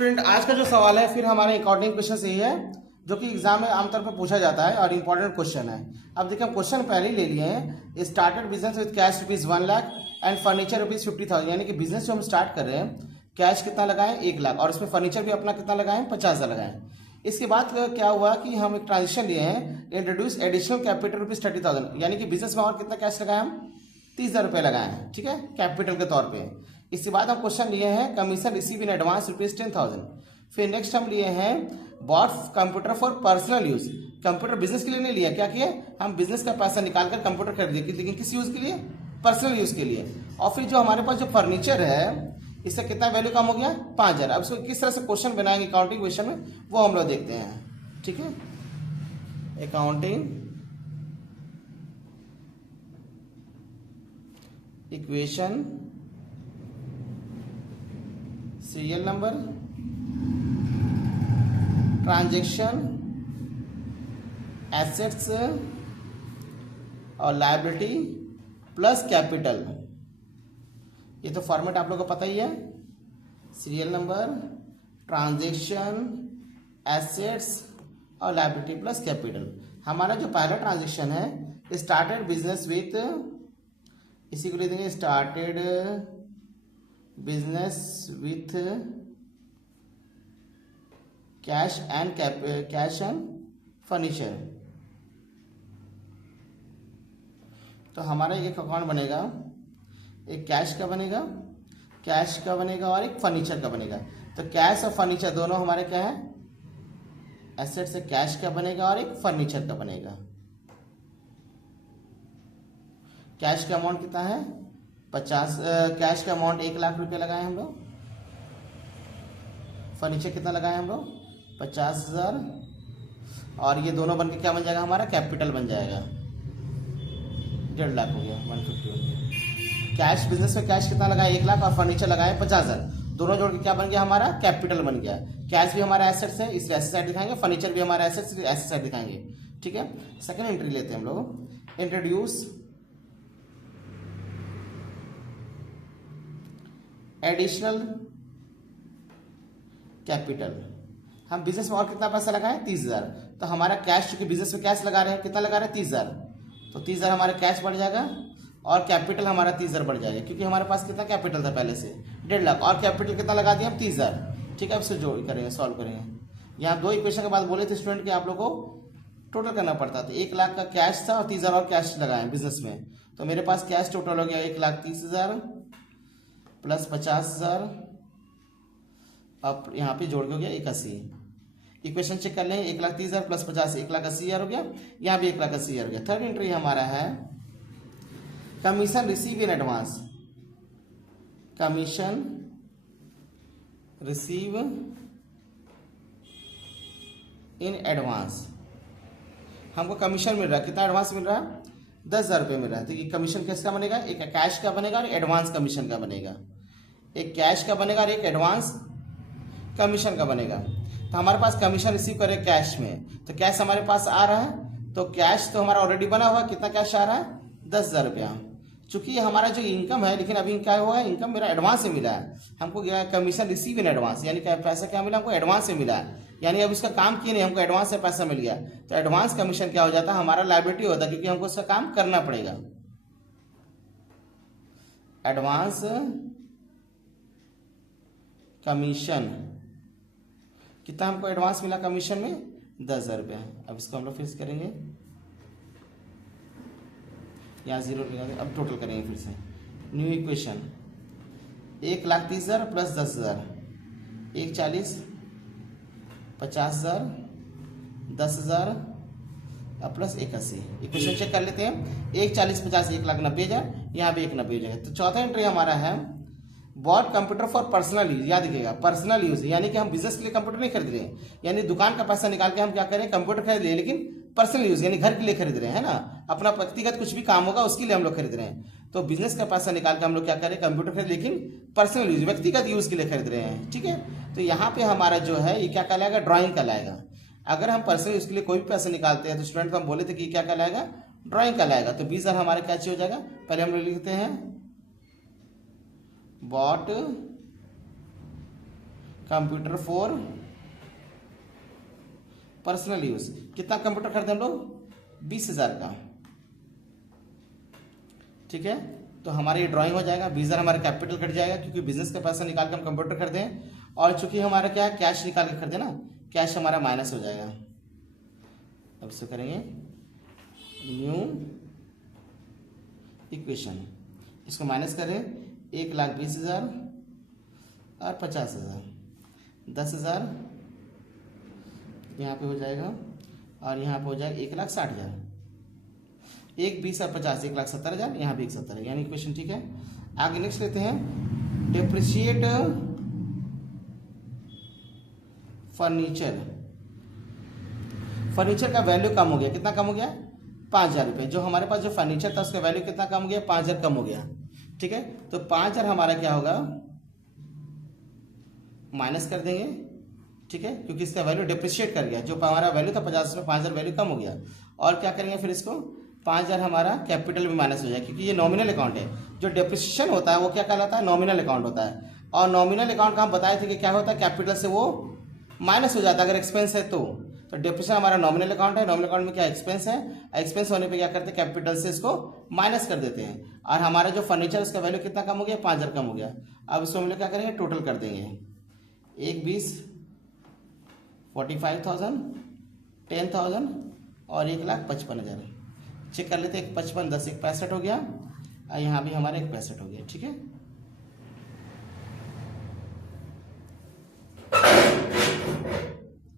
Student आज का जो सवाल है फिर हमारे अकॉर्डिंग क्वेश्चन यही है जो कि एग्जाम में आमतौर पर पूछा जाता है और इंपॉर्टेंट क्वेश्चन है। अब देखिए हम क्वेश्चन पहले ही ले लिए हैं। Started business with cash ₹1,00,000 and furniture ₹50,000, यानी कि बिजनेस जो हम स्टार्ट कर रहे हैं कैश कितना लगाएं 1,00,000 और उसमें फर्नीचर भी अपना कितना लगाएं 50,000 लगाएं। इसके बाद क्या हुआ कि हम एक ट्रांजेक्शन लिए हैं, इंट्रोड्यूस एडिशनल कैपिटल ₹30,000, यानी कि बिजनेस में और कितना कैश लगाए हम 30,000 रुपये लगाए हैं, ठीक है, कैपिटल के तौर पे। इसके बाद हम क्वेश्चन लिए हैं कमीशन रिसीव इन एडवांस ₹10,000। फिर नेक्स्ट हम लिए हैं bought computer for personal use. Computer business के लिए नहीं लिया, क्या किया हम बिजनेस का पैसा निकालकर कंप्यूटर खरीद, लेकिन किस यूज के लिए, पर्सनल यूज के लिए। और फिर जो हमारे पास जो फर्नीचर है इससे कितना वैल्यू कम हो गया 5,000। अब इसको किस तरह से क्वेश्चन बनाएंगे अकाउंटिंग क्वेश्चन में वो हम लोग देखते हैं, ठीक है। Accounting equation, serial number, transaction, assets और लायबिलिटी प्लस कैपिटल। ये तो फॉर्मेट आप लोगों को पता ही है, सीरियल नंबर, ट्रांजैक्शन, एसेट्स और लायबिलिटी प्लस कैपिटल। हमारा जो पहला ट्रांजैक्शन है स्टार्टेड बिजनेस विथ, इसी को ले देंगे started business with cash and furniture. तो हमारा एक अकाउंट बनेगा, एक कैश का बनेगा, और एक फर्नीचर का बनेगा। तो कैश और फर्नीचर दोनों हमारे क्या है, एसेट से कैश का बनेगा और एक फर्नीचर का बनेगा। कैश का अमाउंट कितना है 50, कैश का अमाउंट 1,00,000 रुपये लगाए हम लोग। फर्नीचर कितना लगाए हम लोग 50,000, और ये दोनों बनके क्या बन जाएगा हमारा कैपिटल बन जाएगा 1,50,000 हो गया, 150 हो गया। कैश बिजनेस में कैश कितना लगाए 1,00,000 और फर्नीचर लगाए 50,000, दोनों जोड़ के क्या बन गया हमारा कैपिटल बन गया। कैश भी हमारा एसेट्स है, इस एसेट साइड दिखाएंगे, फर्नीचर भी हमारा एसेट्स एसेट साइड दिखाएंगे, ठीक है। सेकंड एंट्री लेते हैं हम लोग, इंट्रोड्यूस एडिशनल कैपिटल। हम बिजनेस में और कितना पैसा लगाए 30,000, तो हमारा कैश, चूंकि बिजनेस में कैश लगा रहे हैं, कितना लगा रहे हैं 30,000, तो 30,000 हमारा कैश बढ़ जाएगा और कैपिटल हमारा 30,000 बढ़ जाएगा, क्योंकि हमारे पास कितना कैपिटल था पहले से 1,50,000 और कैपिटल कितना लगा दिया हम 30,000, ठीक है। अब इससे जोड़ करेंगे, सॉल्व करेंगे। यहाँ दो इक्वेशन के बाद बोले थे स्टूडेंट कि आप लोग को टोटल करना पड़ता था। 1,00,000 का कैश था और 30,000 और कैश लगाए बिजनेस में, तो मेरे पास कैश टोटल हो गया 1,30,000 प्लस 50,000, अब यहाँ पे जोड़ के हो गया 81। इक्वेशन चेक कर लें, 1,30,000 प्लस 50 1,80,000 हो गया, यहाँ भी 1,80,000 हो गया। थर्ड एंट्री हमारा है commission receive in advance. Commission receive in advance, हमको कमीशन मिल रहा है, कितना एडवांस मिल रहा है 10,000 रुपये मिल रहा है। तो ये कमीशन किसका बनेगा, एक कैश का बनेगा और एडवांस कमीशन का बनेगा। एक कैश का बनेगा और एक एडवांस कमीशन का बनेगा। तो हमारे पास कमीशन रिसीव करे कैश में, तो कैश हमारे पास आ रहा है, तो कैश तो हमारा ऑलरेडी बना हुआ, कितना कैश आ रहा है 10,000 रुपया। चूंकि ये हमारा जो इनकम है, लेकिन अभी क्या हुआ है, इनकम मेरा एडवांस से मिला है हमको, कमीशन रिसीव इन एडवांस, यानी पैसा क्या मिला हमको एडवांस से मिला है, यानी अब इसका काम किए नहीं, हमको एडवांस से पैसा मिल गया। तो एडवांस कमीशन क्या हो जाता है हमारा लायबिलिटी होता है, क्योंकि हमको इसका काम करना पड़ेगा। एडवांस कमीशन कितना हमको एडवांस मिला कमीशन में 10,000 रुपया। अब इसको हम लोग फिर करेंगे, यहाँ 0 लगा दे, अब टोटल करेंगे फिर से new equation. 1,30,000 plus 10,000 1,40, 50,000, 10,000 plus 81। Equation check कर लेते हैं, 1,40 50 1,90,000, यहाँ भी 1,90 हो जाएगा। तो चौथा एंट्री हमारा है bought computer for personal use. याद रखिएगा पर्सनल यूज, यानी कि हम बिजनेस के लिए कंप्यूटर नहीं खरीद रहे हैं, यानी दुकान का पैसा निकाल के हम क्या करें कंप्यूटर खरीद रहे हैं, लेकिन पर्सनल यूज यानी घर के लिए खरीद रहे हैं ना, अपना व्यक्तिगत कुछ भी काम होगा उसके लिए हम लोग खरीद रहे हैं। तो बिजनेस का पैसा निकाल के हम लोग क्या करें कंप्यूटर खरीद, लेकिन पर्सनल यूज व्यक्तिगत यूज के लिए खरीद रहे हैं, ठीक है। तो यहाँ पे हमारा जो है ये क्या कहलाएगा ड्राइंग कहलाएगा। अगर हम पर्सनल यूज के लिए कोई भी पैसा निकालते हैं तो स्टूडेंट को हम बोले थे कि क्या कहलाएगा ड्राइंग कहलाएगा। तो 20,000 हमारे क्या हो जाएगा, पहले हम लोग लिखते हैं bought computer for personal use. कितना कंप्यूटर खरीदे हम लोग? 20,000 का। ठीक है, तो हमारा ये ड्राइंग हो जाएगा। 20,000 हमारा कैपिटल कट जाएगा क्योंकि बिजनेस का पैसा निकाल के हम कंप्यूटर खरीदे हैं, और चूंकि हमारा क्या है, कैश निकाल के खरीदे ना, कैश हमारा माइनस हो जाएगा। अब इसको करेंगे न्यू इक्वेशन, इसको माइनस करें 1,20,000 और 50,000, 10,000 यहाँ पे हो जाएगा, और यहाँ पे हो जाएगा 1,60,000। 1, 20 और 50, 1,70,000, यहाँ भी 1,70,000, यानी इक्वेशन ठीक है। आगे नेक्स्ट लेते हैं डिप्रिशिएट फर्नीचर। फर्नीचर का वैल्यू कम हो गया, कितना कम हो गया? 5,000 रुपये। जो हमारे पास जो फर्नीचर था उसका वैल्यू कितना कम हो गया? 5,000 कम हो गया। ठीक है, तो 5,000 हमारा क्या होगा, माइनस कर देंगे। ठीक है, क्योंकि इसका वैल्यू डिप्रिशिएट कर गया, जो हमारा वैल्यू था 50 में 5,000 वैल्यू कम हो गया। और क्या करेंगे फिर इसको 5,000 हमारा कैपिटल में माइनस हो जाए, क्योंकि ये नॉमिनल अकाउंट है। जो डिप्रिसिएशन होता है वो क्या कहलाता है? नॉमिनल अकाउंट होता है। और नॉमिनल अकाउंट का हम बताए थे कि क्या होता है, कैपिटल से वो माइनस हो जाता है अगर एक्सपेंस है तो डिप्रिसिएशन हमारा नॉमिनल अकाउंट है। नॉमिनल अकाउंट में क्या एक्सपेंस है, एक्सपेंस होने पे क्या करते हैं, कैपिटल से इसको माइनस कर देते हैं। और हमारा जो फर्नीचर उसका वैल्यू कितना कम हो गया? 5,000 कम हो गया। अब इसको हम लोग क्या करेंगे, टोटल कर देंगे। 1, 20, 45,000, 10,000 और 1,55,000। चेक कर लेते हैं, 55, 10, 1 65 हो गया, और यहाँ भी हमारा 1 65 हो गया। ठीक है।